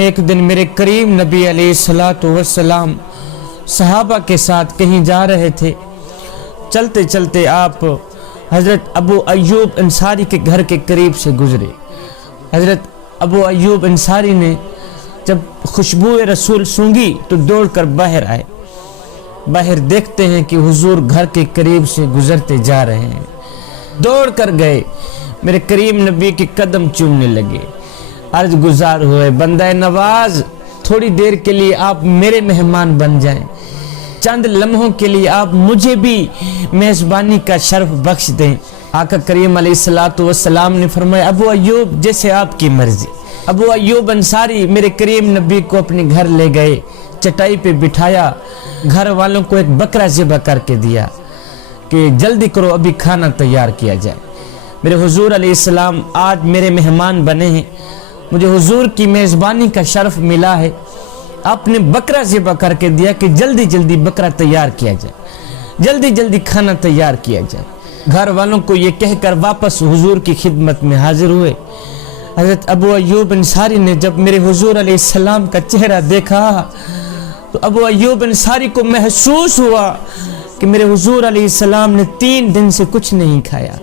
ایک دن میرے کریم نبی علیہ الصلوۃ والسلام صحابہ کے ساتھ کہیں جا رہے تھے۔ چلتے چلتے آپ حضرت ابو ایوب انصاری کے گھر کے قریب سے گزرے۔ حضرت ابو ایوب انصاری نے جب خوشبو رسول سونگھی تو دوڑ کر باہر آئے۔ باہر دیکھتے ہیں کہ حضور گھر کے قریب سے گزرتے جا رہے ہیں۔ دوڑ کر گئے، میرے کریم نبی کے قدم چومنے لگے، عرض گزار ہوئے، بندہ نواز تھوڑی دیر کے لیے آپ میرے مہمان بن جائیں، چند لمحوں کے لیے آپ مجھے بھی میزبانی کا شرف بخش دیں۔ آقا کریم علیہ الصلوۃ والسلام نے فرمایا، ابو ایوب جیسے آپ کی مرضی۔ ابو ایوب انصاری میرے کریم نبی کو اپنے گھر لے گئے، چٹائی پہ بٹھایا، گھر والوں کو ایک بکرا ذبح کر کے دیا کہ جلدی کرو ابھی کھانا تیار کیا جائے۔ میرے حضور علیہ السلام آج میرے مہمان بنے ہیں، مجھے حضور کی میزبانی کا شرف ملا ہے۔ آپ نے بکرا ذبح کر کے دیا کہ جلدی جلدی بکرا تیار کیا جائے، جلدی جلدی کھانا تیار کیا جائے۔ گھر والوں کو یہ کہہ کر واپس حضور کی خدمت میں حاضر ہوئے۔ حضرت ابو ایوب انصاری نے جب میرے حضور علیہ السلام کا چہرہ دیکھا تو ابو ایوب انصاری کو محسوس ہوا کہ میرے حضور علیہ السلام نے 3 دن سے کچھ نہیں کھایا۔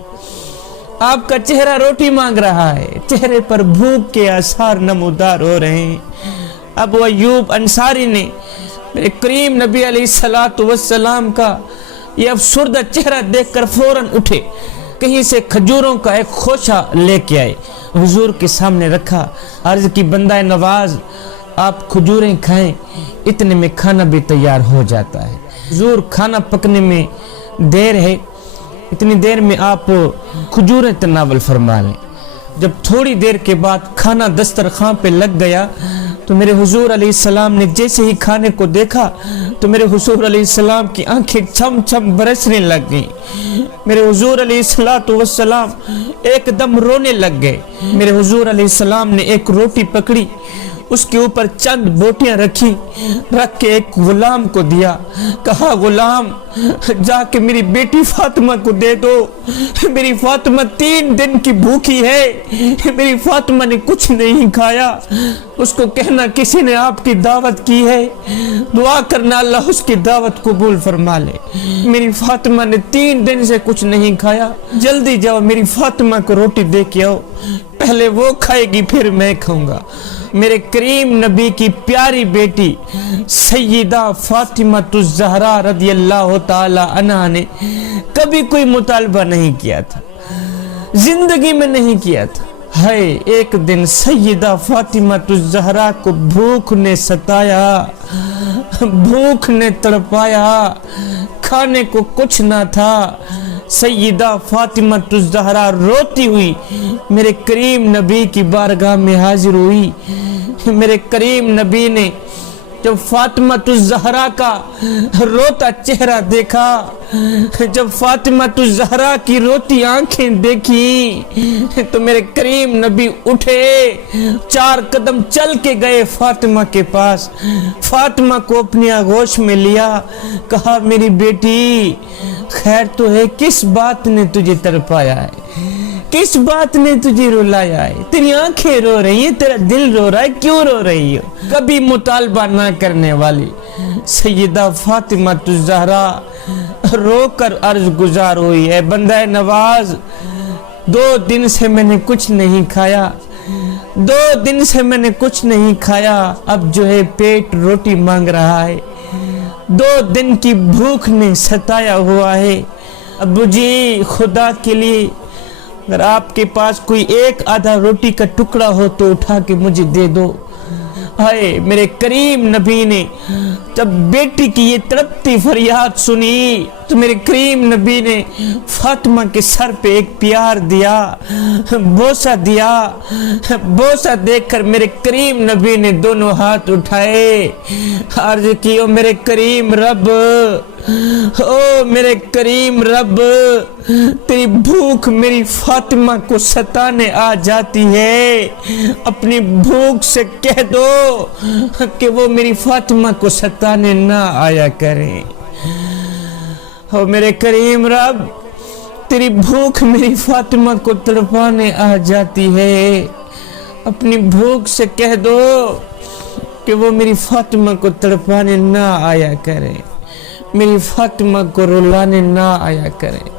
آپ کا چہرہ روٹی مانگ رہا ہے، چہرے پر بھوک کے آثار نمودار ہو رہے ہیں۔ ابو ایوب انصاری نے میرے کریم نبی علیہ الصلوۃ والسلام کا یہ افسردہ چہرہ دیکھ کر فوراً اٹھے، کہیں سے کھجوروں کا ایک خوشہ لے کے آئے، حضور کے سامنے رکھا، عرض کی بندہ نواز آپ کھجوریں کھائیں، اتنے میں کھانا بھی تیار ہو جاتا ہے۔ حضور کھانا پکنے میں دیر ہے، اتنی دیر میں آپ کھجوریں تناول فرما لیں۔ جب تھوڑی دیر کے بعد کھانا دسترخوان پہ لگ گیا تو میرے حضور علیہ السلام نے جیسے ہی کھانے کو دیکھا تو میرے حضور علیہ السلام کی آنکھیں چھم چھم برسنے لگ گئیں۔ میرے حضور علیہ السلام ایک دم رونے لگ گئے۔ میرے حضور علیہ السلام نے ایک روٹی پکڑی، اس کے اوپر چند بوٹیاں رکھی، رکھ کے ایک غلام کو دیا، کہا غلام جا کے میری بیٹی فاطمہ کو دے دو، میری فاطمہ 3 دن کی بھوکی ہے، میری فاطمہ نے کچھ نہیں کھایا، اس کو کہنا کسی نے آپ کی دعوت کی ہے، دعا کرنا اللہ اس کی دعوت قبول فرما لے، میری فاطمہ نے 3 دن سے کچھ نہیں کھایا، جلدی جاؤ میری فاطمہ کو روٹی دے کے آؤ، پہلے وہ کھائے گی پھر میں کھاؤں گا۔ میرے کریم نبی کی پیاری بیٹی سیدہ فاطمہ الزہرا رضی اللہ تعالی عنہا نے کبھی کوئی مطالبہ نہیں کیا تھا، زندگی میں نہیں کیا تھا۔ ہے ایک دن سیدہ فاطمہ الزہرا کو بھوک نے ستایا، بھوک نے تڑپایا، کھانے کو کچھ نہ تھا۔ سیدہ فاطمہ الزہرا روتی ہوئی میرے کریم نبی کی بارگاہ میں حاضر ہوئی۔ میرے کریم نبی نے جب فاطمہ الزہرا کا روتا چہرہ دیکھا، جب فاطمہ الزہرا کی روتی آنکھیں دیکھی تو میرے کریم نبی اٹھے، 4 قدم چل کے گئے فاطمہ کے پاس، فاطمہ کو اپنی آغوش میں لیا، کہا میری بیٹی خیر تو ہے، کس بات نے تجھے تڑپایا ہے، کس بات نے تجھے رلایا ہے، تیری آنکھیں رو رہی ہیں، تیرا دل رو رہا ہے، کیوں رو رہی ہو؟ کبھی مطالبہ نہ کرنے والی سیدہ فاطمہ الزہرا رو کر عرض گزار ہوئی ہے، بندہ نواز 2 دن سے میں نے کچھ نہیں کھایا، 2 دن سے میں نے کچھ نہیں کھایا، اب جو ہے پیٹ روٹی مانگ رہا ہے، 2 دن کی بھوک نے ستایا ہوا ہے۔ ابو جی خدا کے لیے اگر آپ کے پاس کوئی 1 آدھا روٹی کا ٹکڑا ہو تو اٹھا کے مجھے دے دو۔ ہائے میرے کریم نبی نے جب بیٹی کی یہ تڑپتی فریاد سنی تو میرے کریم نبی نے فاطمہ کے سر پہ ایک پیار دیا، بوسہ دیا، بوسہ دیکھ کر میرے کریم نبی نے دونوں ہاتھ اٹھائے، عرض کی او میرے کریم رب، او میرے کریم رب، تیری بھوک میری فاطمہ کو ستانے آ جاتی ہے، اپنی بھوک سے کہہ دو کہ وہ میری فاطمہ کو ستانے نہ آیا کریں۔ او میرے کریم رب، تیری بھوک میری فاطمہ کو تڑپانے آ جاتی ہے، اپنی بھوک سے کہہ دو کہ وہ میری فاطمہ کو تڑپانے نہ آیا کرے، میری فاطمہ کو رلانے نہ آیا کرے۔